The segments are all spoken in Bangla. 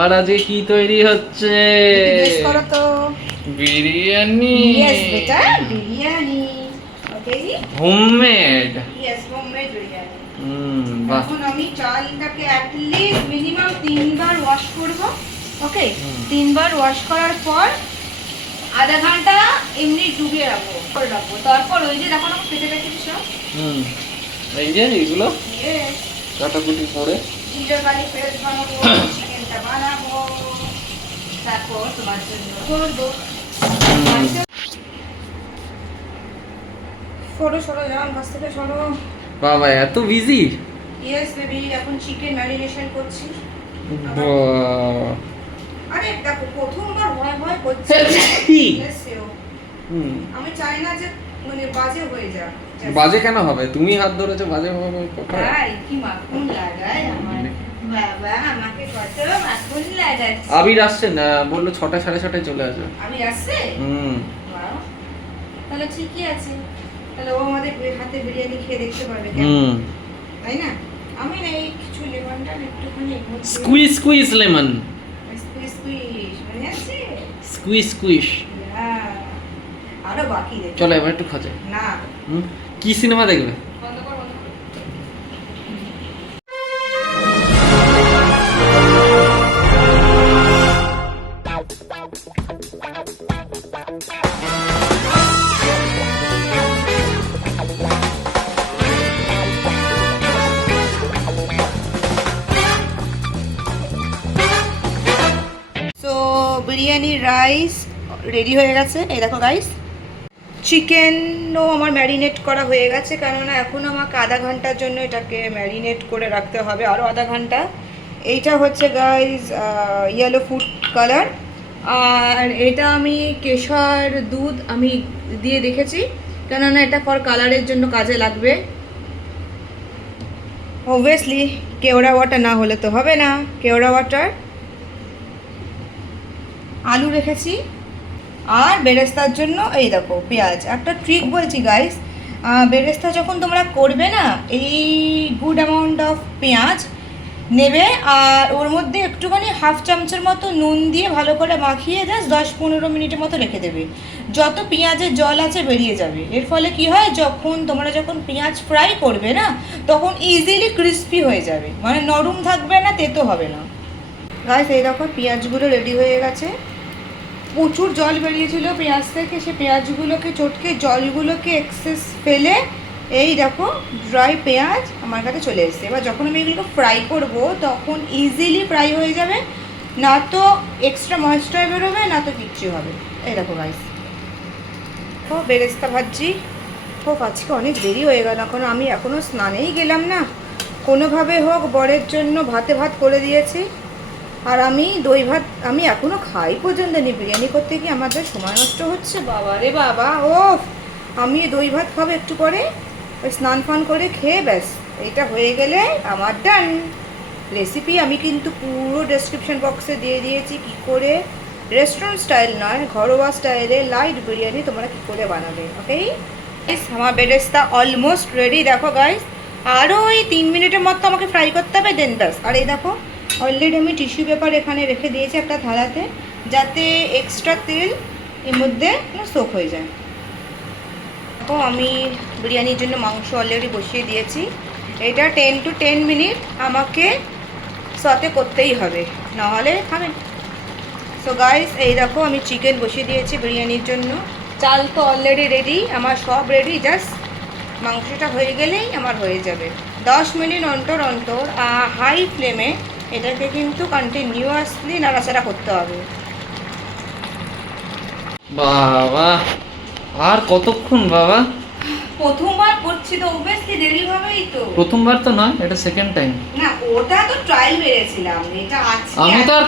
আবার আজকে কি তৈরি হচ্ছে? গেস করো তো। বিরিয়ানি। ইয়েস বেটা, বিরিয়ানি। ওকে, হোমমেড। Yes, homemade biryani. বাহ। এখন আমি চালটাকে অ্যাটলিস্ট মিনিমাম 3 বার ওয়াশ করব। ওকে, 3 বার ওয়াশ করার পর আধা ঘন্টা এমনি ডুবিয়ে রাখবো, করে রাখবো। তারপর ওই যে দেখো না কেটে রেখেছি সব, এই যে এগুলো ইয়েস, কাটাকুটি করে জিঞ্জার গার্লিক পেস্ট বানাবো, চিকেনটা বানাবো, তারপর তোমার জন্য করবো। সরো সরো, যাও কাছ থেকে সরো। বাবা এত বিজি। ইয়েস বেবি, এখন চিকেন ম্যারিনেশন করছি। আরে দেখো প্রথমবার ভয় ভয় করছে। আমি চাই না যে মানে বাজে হয়ে যাক। বাজে কেন হবে? তুমি হাত ধরেছো, বাজে হবে কোথায়? তাই কি মাখন লাগায় আমার বাবা, আমাকে কত মাখন লাগাচ্ছে। আবির আসছে না, বললো 6টা 6:30 চলে আসবে। আবির আসছে? বাহ, তাহলে ঠিকই আছে। তাহলে ও আমাদের হাতে বিরিয়ানি খেয়ে দেখতে পারবে, কেমন, তাই না? আমি না এই কিছু লেমনটা একটুখানি squeeze squeeze lemon. Squeeze squeeze মানে আছে, স্কুইজ স্কুইজ। আরো বাকি দেখো। চলো এবার একটু খাজে। না, কি সিনেমা দেখবে? বন্ধ কর, বন্ধ কর। সো বিরিয়ানি রাইস রেডি হয়ে গেছে। এই দেখো গাইস, চিকেনও আমার ম্যারিনেট করা হয়ে গেছে, কেননা এখন আমাকে আধা ঘন্টার জন্য এটাকে ম্যারিনেট করে রাখতে হবে, আরও আধা ঘন্টা। এইটা হচ্ছে গাইস ইয়েলো ফুড কালার, আর এটা আমি কেশর দুধ আমি দিয়ে দেখেছি, কেননা এটা ফর কালারের জন্য কাজে লাগবে। অবভিয়াসলি কেওড়া ওয়াটার না হলে তো হবে না, কেওড়া ওয়াটার। আলু রেখেছি, আর বেরেস্তার জন্য এই দেখো পেঁয়াজ। একটা ট্রিক বলছি গাইস, বেরেস্তা যখন তোমরা করবে না, এই গুড অ্যামাউন্ট অফ পেঁয়াজ নেবে, আর ওর মধ্যে একটুখানি হাফ চামচের মতো নুন দিয়ে ভালো করে মাখিয়ে জাস্ট 10-15 মিনিটের মতো রেখে দেবে। যত পেঁয়াজের জল আছে বেরিয়ে যাবে। এর ফলে কি হয়, তোমরা যখন পেঁয়াজ ফ্রাই করবে না, তখন ইজিলি ক্রিস্পি হয়ে যাবে, মানে নরম থাকবে না, তেতো হবে না। গাইস এই দেখো পেঁয়াজগুলো রেডি হয়ে গেছে। প্রচুর জল বেরিয়েছিল পেঁয়াজ থেকে, সে পেঁয়াজগুলোকে চটকে জলগুলোকে এক্সেস ফেলে এই দেখো ড্রাই পেঁয়াজ আমার কাছে চলে এসেছে। এবার যখন আমি এগুলো ফ্রাই করব তখন ইজিলি ফ্রাই হয়ে যাবে, না তো এক্সট্রা ময়েশ্চার বেরোবে, না তো কিচ্ছু হবে। এই দেখো গাইস, ও বেরেস্তা ভাজি। ও আজকে অনেক দেরি হয়ে গেল, এখন আমি এখনও স্নানেই গেলাম না। কোনোভাবে হোক বরের জন্য ভাতে ভাত করে দিয়েছি, আর আমি দই ভাত আমি এখনও খাই পর্যন্ত নি। বিরিয়ানি করতে গিয়ে আমাদের সময় নষ্ট হচ্ছে, বাবা রে বাবা। ও আমি দই ভাত খাবো একটু পরে, ওই স্নান ফান করে খেয়ে ব্যাস এটা হয়ে গেলে আমার ডান। রেসিপি আমি কিন্তু পুরো ডেসক্রিপশন বক্সে দিয়ে দিয়েছি, কী করে রেস্টুরেন্ট স্টাইল নয়, ঘরোয়া স্টাইলে লাইট বিরিয়ানি তোমরা কী করে বানাবে। ওকে, আমার বেরেস্তা অলমোস্ট রেডি। দেখো গাইস, আরও ওই 3 মিনিটের মতো আমাকে ফ্রাই করতে হবে, দেন ব্যাস। আর এই দেখো অলরেডি আমি টিস্যু পেপার এখানে রেখে দিয়েছি একটা থালাতে, যাতে এক্সট্রা তেল এর মধ্যে সোক হয়ে যায়। তো আমি বিরিয়ানির জন্য মাংস অলরেডি বসিয়ে দিয়েছি। এটা 10 to 10 মিনিট আমাকে সতে করতেই হবে, নাহলে খাবে। সো গাইস এই দেখো আমি চিকেন বসিয়ে দিয়েছি বিরিয়ানির জন্য। চাল তো অলরেডি রেডি, আমার সব রেডি, জাস্ট মাংসটা হয়ে গেলেই আমার হয়ে যাবে। 10 মিনিট অন্তর অন্তর হাই ফ্লেমে এটাকে কিন্তু কন্টিনিউয়াসলি নাড়াচাড়া করতে হবে। বাবা আর কতক্ষণ বাবা? প্রথমবার করছি তো অবভিয়াসলি দেরি হবেই তো। প্রথমবার তো নয়, এটা সেকেন্ড টাইম। না ওটা তো ট্রায়াল মেরেছিলাম, এটা আজকে আমি তো আর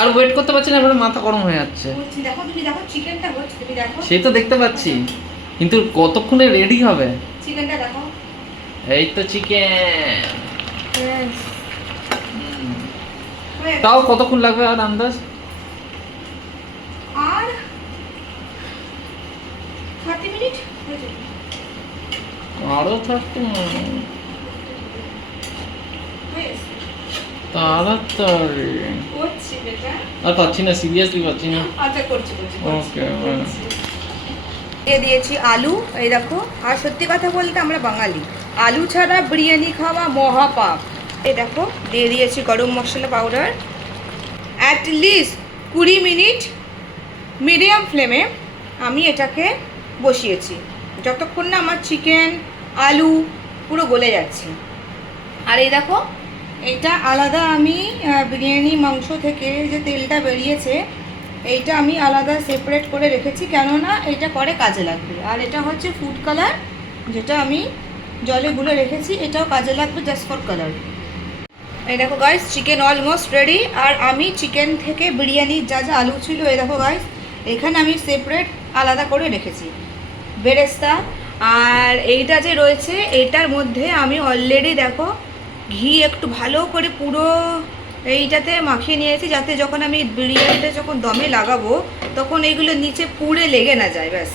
আর ওয়েট করতে পারছি না, এবারে মাথা গরম হয়ে যাচ্ছে। দেখো তুমি দেখো চিকেনটা হচ্ছে, তুমি দেখো। সে তো দেখতে পাচ্ছি, কিন্তু কতক্ষণে রেডি হবে? চিকেনটা দেখো, এই তো চিকেন। তাও কতক্ষণ লাগবে আর আন্দাজ? আর 30 মিনিট হয়ে যাবে। আরো থাকতো। তাড়াতাড়ি করছি বেটা। আর পাচ্ছি না, সিরিয়াসলি পাচ্ছি না। আচ্ছা করছি। ওকে দিয়ে দিয়েছি আলু, এই দেখো। আর সত্যি কথা বলতে আমরা বাঙালি, আলু ছাড়া বিরিয়ানি খাওয়া মহাপাপ। এই দেখো দিয়ে দিয়েছি গরম মশলা পাউডার। অ্যাটলিস্ট 20 মিনিট মিডিয়াম ফ্লেমে আমি এটাকে বসিয়েছি, যতক্ষণ না আমার চিকেন আলু পুরো গলে যাচ্ছে। আর এই দেখো এইটা আলাদা আমি বিরিয়ানি মাংস থেকে যে তেলটা বেরিয়েছে এইটা আমি আলাদা সেপারেট করে রেখেছি, কেননা এটা পরে কাজে লাগবে। আর এটা হচ্ছে ফুড কালার, যেটা আমি জলে গুলে রেখেছি, এটাও কাজে লাগবে জাস্ট ফর কালার। এই দেখো গাইস চিকেন অলমোস্ট রেডি। আর আমি চিকেন থেকে বিরিয়ানির যা যা আলু ছিল এই দেখো গাইস এখানে আমি সেপারেট আলাদা করে রেখেছি বেরেস্তা। আর এইটা যে রয়েছে এটার মধ্যে আমি অলরেডি দেখো ঘি একটু ভালো করে পুরো এইটাতে মাখিয়ে নিয়েছি, যাতে যখন আমি বিরিয়ানিটা যখন দমে লাগাবো তখন এইগুলো নিচে পুড়ে লেগে না যায়। ব্যাস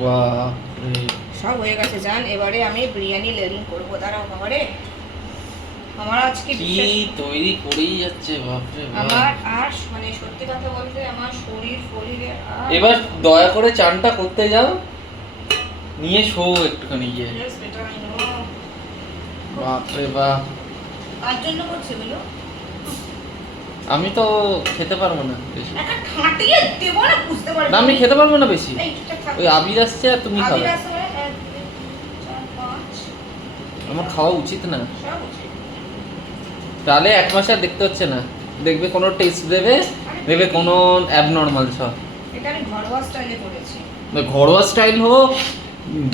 বাপরে, সব হয়ে গেছে জান। এবারে আমি বিরিয়ানি লেয়ারিং করবো, দাঁড়াও বাবারে। আমার আজকে কি বিশেষ তৈরি করেই যাচ্ছে, বাপরে বাপ। আমার আর মানে সত্যি কথা বলতে আমার শরীরে আর এবার দয়া করে চানটা করতে যাও, নিয়ে শো একটুখানি গিয়ে। Yes, better, I know. বাপরে বাপ, কার জন্য করছে বলো? আমি তো খেতে পারবো না বেশি। একটা খাটিয়ে দেবো না, বুঝতে পারবে না আমি খেতে পারবো না বেশি। এই চুপচাপ থাক। ওই আবির আসছে আর তুমি খাবে। আবির আসবে, 1, 2, 3, 4, 5, আমার খাওয়া উচিত না, সব উচিত। তাহলে এক মাস আর দেখতে হচ্ছে না। দেখবে কোনো টেস্ট দেবে, দেবে কোনো অ্যাবনর্মাল সব। এটা আমি ঘরোয়া স্টাইলে করেছি। ঘরোয়া স্টাইল হোক,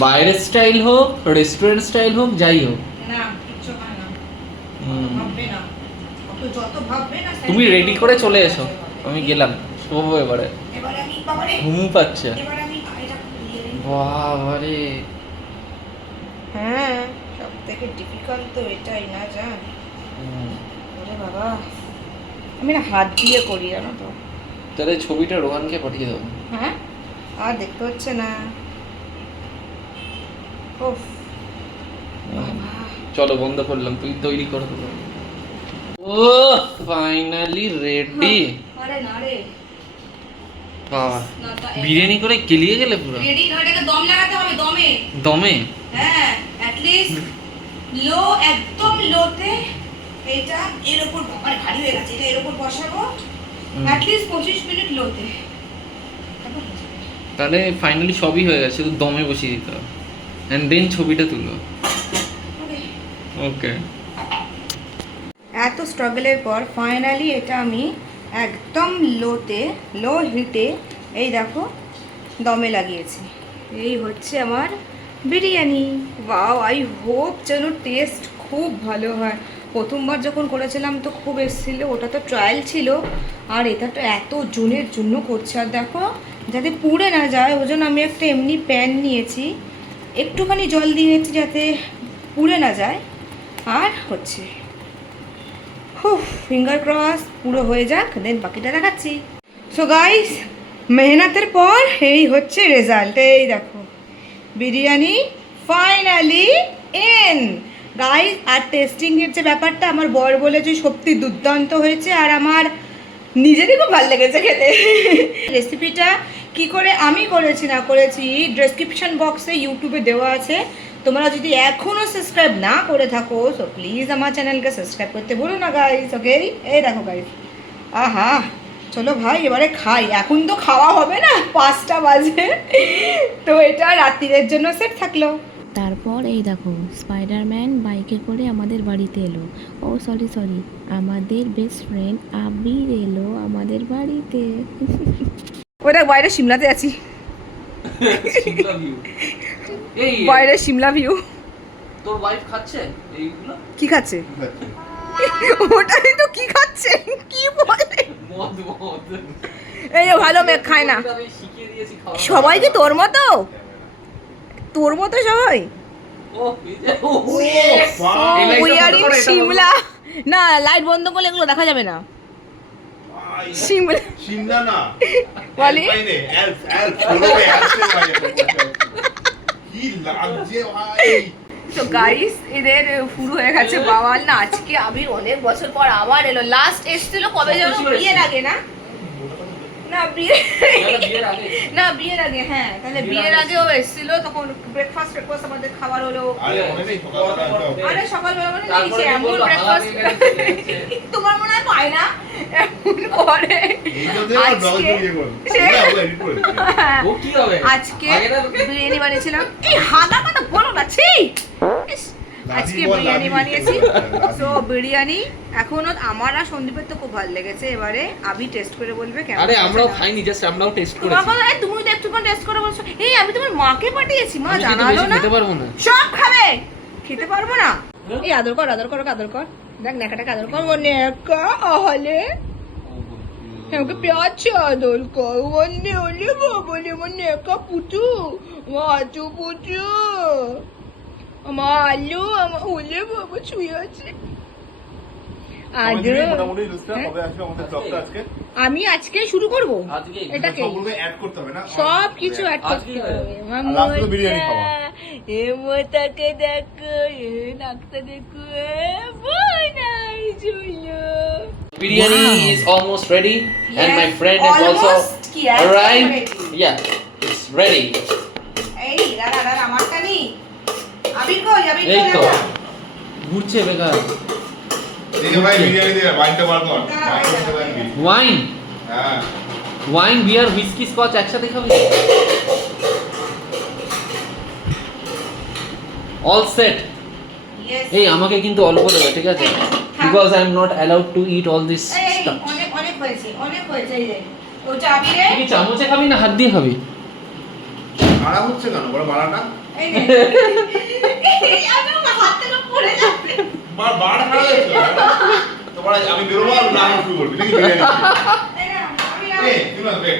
বাইরের স্টাইল হোক, রেস্টুরেন্ট স্টাইল হোক, যাই হোক। না কিচ্ছু হয় না, হুম। ভাববে না অত, যত ভাববে না তুমি রেডি করে চলে এসো, আমি গেলাম শোবো এবারে। এবারে আমি বাবারে, ঘুম পাচ্ছে। এবারে আমি এটা দিয়ে দিই। বাবারে, হ্যাঁ সব থেকে ডিফিকাল্ট তো এটাই না জান। হুম। ওরে বাবা, আমি না হাত দিয়ে করি জানো তো। তাহলে ছবিটা রোহানকে পাঠিয়ে দেবো। হ্যাঁ আর দেখতে হচ্ছে না। ওফ বাবা, চলো বন্ধ করলাম, তুই তৈরি করে দেবো। ও ফাইনালি রেডি। আরে না রে, বাবা, বিরিয়ানি করে গেলিয়ে গেলে পুরো। রেডি না, এটাকে দম লাগাতে হবে, দমে। দমে? হ্যাঁ অ্যাট লিস্ট লো, একদম লোতে। এটা এর উপর বাবার ভারী হয়ে গেছে, এটা এর উপর বসাবো অ্যাট লিস্ট 25 মিনিট লোতে। তাহলে ফাইনালি সবই হয়ে গেছে, শুধু দমে বসিয়ে দিতে হবে, এন্ড দেন ছবিটা তুলো। ওকে। এত স্ট্রাগলের পর ফাইনালি এটা আমি একদম লোতে, লো হিটে এই দেখো দমে লাগিয়েছি। এই হচ্ছে আমার বিরিয়ানি। ওয়াও, আই হোপ যেন টেস্ট খুব ভালো হয়। প্রথমবার যখন করেছিলাম তো খুব এসেছিলো, ওটা তো ট্রায়াল ছিল। আর এটা তো এত জনের জন্য করছে। আর দেখো যাতে পুড়ে না যায় ওই জন্য আমি একটা এমনি প্যান নিয়েছি, একটুখানি জল দিয়েছি যাতে পুড়ে না যায়। আর হচ্ছে ফিঙ্গার ক্রস পুরো হয়ে যাক, দেন বাকিটা দেখাচ্ছি। সো গাইস মেহনতের পর এই হচ্ছে রেজাল্ট। এই দেখো বিরিয়ানি ফাইনালি ইন গাইস। আর টেস্টিংয়ের যে ব্যাপারটা আমার বর বলেছে সত্যি দুর্দান্ত হয়েছে, আর আমার নিজেরই খুব ভালো লেগেছে খেতে। রেসিপিটা কি করে আমি করেছি না করেছি ডেসক্রিপশন বক্সে ইউটিউবে দেওয়া আছে। তোমরা যদি এখনও সাবস্ক্রাইব না করে থাকো তো প্লিজ আমার চ্যানেলকে সাবস্ক্রাইব করতে ভুলো না গাইস। ওকে এই দেখো গাইস, আহা চলো ভাই এবারে খাই। এখন তো খাওয়া হবে না, 5টা বাজে, তো এটা রাত্রিরের জন্য সেট থাকলো। তারপর এই দেখো স্পাইডারম্যান বাইকে করে আমাদের বাড়িতে এলো। ও সরি আমাদের বেস্ট ফ্রেন্ড আবির এলো আমাদের বাড়িতে। ওটা বাইরে সিমলাতে আছি, সিমলা ভিউ। এই বাইরে সিমলা ভিউ। তোর ওয়াইফ খাচ্ছে এইগুলো? কি খাচ্ছে? ওটাই তো কি খাচ্ছে, কি বলে? মদ মদ। এই ভালো মেয়ে খায় না। আমি শিখিয়ে দিয়েছি খাওয়া। সবাই কি তোর মতো? তোর মতো সবাই? ও এই যে ও উই আর ইন সিমলা। না লাইট বন্ধ করলে এগুলো দেখা যাবে না। সিমলা শিমলা না বলি এলফ এলফ কি লাগছে ভাই তো গাইস এদের শুরু হয়ে গেছে বাওয়াল না। আজকে আবির অনেক বছর পর আবার এলো। লাস্ট এসেছিল কবে যেন, বিয়ের আগে না? না বিয়ের আগে, হ্যাঁ তাহলে বিয়ের আগেও এসেছিল, তখন ব্রেকফাস্ট আমাদের খাবার হলো। আরে সকালবেলা মানে নিয়েছে এমন ব্রেকফাস্ট, তোমার মনে হয় পায় না এমন করে। আজকে বিরিয়ানি বানিয়েছিলাম। এই হাদা কথা বলো না, ছি। আজকে বিরিয়ানি বানিয়েছি। তো বিরিয়ানি এখনো আমার আর সন্দীপের তো খুব ভালো লেগেছে। এবারে আবি টেস্ট করে বলবে কেমন। আরে আমরাও খাইনি, জাস্ট আমরাও টেস্ট করেছি। বাবা তুমি তো একটুখানি টেস্ট করে বলছো। এই আমি তোমার মাকে পাঠিয়েছি, মা জানালো না। খেতে পারবো না, সব খাবে, খেতে পারবো না। এই আদর কর আদর কর আদর কর, দেখ নেকাটাকে আদর কর। মনে একা আহলে আমাকে পেঁয়াজ আদর কর। মনে হলে বলে মনে একা পুটু মাচু পুটু আমার আলু আমার হলে বাবা ছুঁয়ে আছে। আমি আজকে শুরু করবো এটাকে, সব কিছু অ্যাড করতে হবে। এ মোটাকে দেখো, এ নাকটা দেখো, বোনাই ঝুলো। Biryani is almost ready, and my Yes, friend is also almost কি আর arrived. ready? Yeah, it's ready. এই দাদা আমারটা নি আবির কই আবির এই কই তো দাদা? ঘুরছে বেকার। দেখে ভাই বিরিয়ানি দিয়ে ওয়াইনটা বার কর। ওয়াইন, হ্যাঁ ওয়াইন, বিয়ার, হুইস্কি, স্কচ একসাথে খাবি? All set. Yes. এই আমাকে কিন্তু অল্প দেবে, ঠিক আছে? হ্যাঁ। Because I am not allowed to it all this এই স্টাফ। অনেক হয়েছে এই যে ওটা আবিরে তুই চামচে খাবি না হাত দিয়ে খাবি? মারা হচ্ছে কেন বড় মারাটা? এই যে এই আমি আমার হাত থেকে পড়ে যাবে। মার বাড় খারাপ হচ্ছে। তোমার আমি বেরোবো আর না শুরু করবি নাকি বিরিয়ানি? এই না আমি এই তুমি না দেখ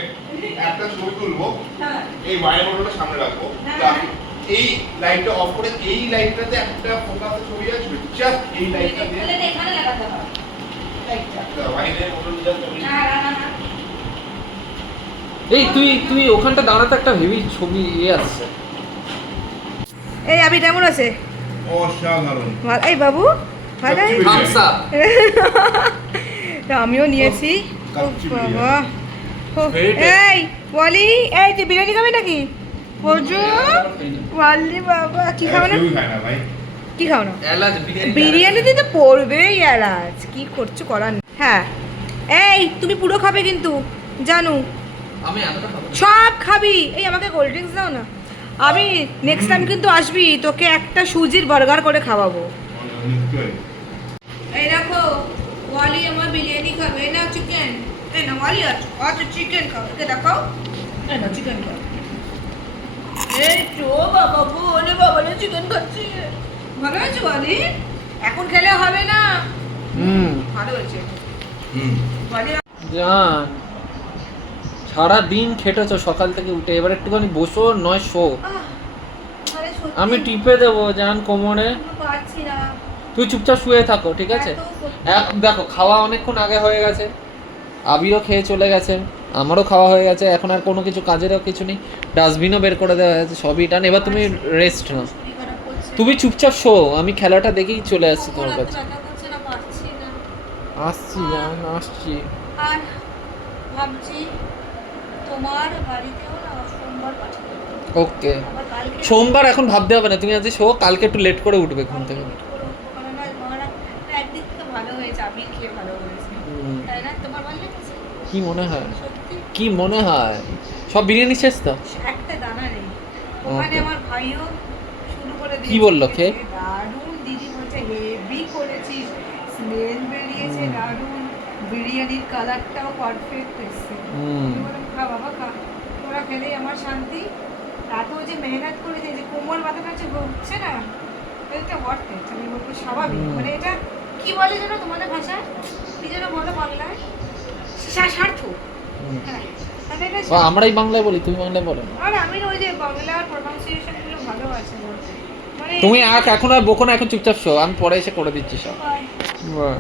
একটা ছবি তুলবো, হ্যাঁ এই ওয়াইন বোতলটা সামনে রাখবো, হ্যাঁ। এই লাইটটা অফ করে এই লাইটটাতে একটা ফোকাসে ছবি আসবে, জাস্ট এই লাইটটা দিয়ে বলে এখানে লাগাতে হবে লাইটটা। ওয়াইনের বোতল জাস্ট না এই তুই ওখানটা দাঁড়াতে, একটা হেভি ছবি আসছে। এই আবি কেমন আছে? অসাধারণ। এই বাবু ভালো সবচেয়ে বেশি। Thums Up. আমিও নিয়েছি। কাচ্চি বাবা Very tasty. এই বলি, এই তুই বিরিয়ানি খাবি নাকি? বোঝো বলি বাবা কি খাও না? কেউই খায় না ভাই। কি খাও না? এলাচ বিরিয়ানি। বিরিয়ানিতে তো পড়বেই এলাচ, কি করছো করার নেই। হ্যাঁ এই তুমি পুরো খাবে কিন্তু জানো, আমি এতটা খাবো না। সব খাবি। এই আমাকে কোল্ড ড্রিঙ্কস দাও না। আমি নেক্সট টাইম কিন্তু আসবি, তোকে একটা সুজির বার্গার করে খাওয়াবো। নিশ্চয়ই। এই দেখো ওয়ালি আমার বিরিয়ানি খাবে না চিকেন। এই না ওয়ালি আচ্ছা চিকেন খাও, একে দেখাও। এই না চিকেন খাও। এই তো বাবা বলে বাবা চিকেন খাচ্ছি। ভালো হয়েছে ওয়ালি? এখন খেলে হবে না। ভালো হয়েছে ওয়ালি। জান সারা দিন খেটেছো সকাল থেকে উঠে, এবার একটুখানি বসো নয় শো। আরে সত্যি আমি টিপে দেবো জান কোমরে, পারছি না। তুই চুপচাপ শুয়ে থাকো, ঠিক আছে? দেখো খাওয়া অনেকক্ষণ আগে হয়ে গেছে, আবিরও খেয়ে চলে গেছে, আমারও খাওয়া হয়ে গেছে, এখন আর কোনো কিছু কাজেরও কিছু নেই, ডাস্টবিনও বের করে দেওয়া হয়েছে, সবই ডান। এবার তুমি রেস্ট নাও, শরীর খারাপ করছে। তুমি চুপচাপ শো, আমি খেলাটা দেখেই চলে আসছি তোমার কোমর এত কাছে। ব্যথা করছে না, পারছি না। আসছি জান, আসছি। আর ভাবছি তোমার বাড়িতেও না সোমবার পাঠাবো। ওকে, আবার কালকে সোমবার এখন ভাবতে হবে না, তুমি আজকে শো, কালকে একটু লেট করে উঠবে ঘুম থেকে। একদিক থেকে ভালো হয়েছে, আমি খেয়ে ভালো হয়েছে, তাই না? তোমার ভালো লেগেছে? কি মনে হয়, সত্যি কি মনে হয়? সব বিরিয়ানি শেষ তো? একটা দানা নেই ওখানে। Okay. আমার ভাইও শুরু করে দিয়েছে। কি বললো খেয়ে? দারুণ দিদি বলছে, হেভি করেছিস, স্মেল বেরিয়েছে দারুণ, বিরিয়ানির কালারটাও পারফেক্ট এসছে। আমি বললাম খা বাবা খা, তোরা খেলেই আমার শান্তি। এত যে মেহনত করেছে, যে কোমর ব্যথাটা যে হচ্ছে না, এটা ওয়ার্থ ইট। আমি বলবো স্বাভাবিক, মানে এটা কি বলে যেন তোমাদের ভাষায়, কি যেন বলো বাংলায়, স্বার্থ। হ্যাঁ মানে এটা আমরাই বাংলায় বলি, তুমি বাংলায় বলো না। আর আমি না ওই যে বাংলার প্রোনাউন্সিয়েশন গুলো ভালো আছে বলতে, মানে তুমি এখন আর বকো না, এখন চুপচাপ শো, আমি পরে এসে করে দিচ্ছি সব। বাই। বাহ।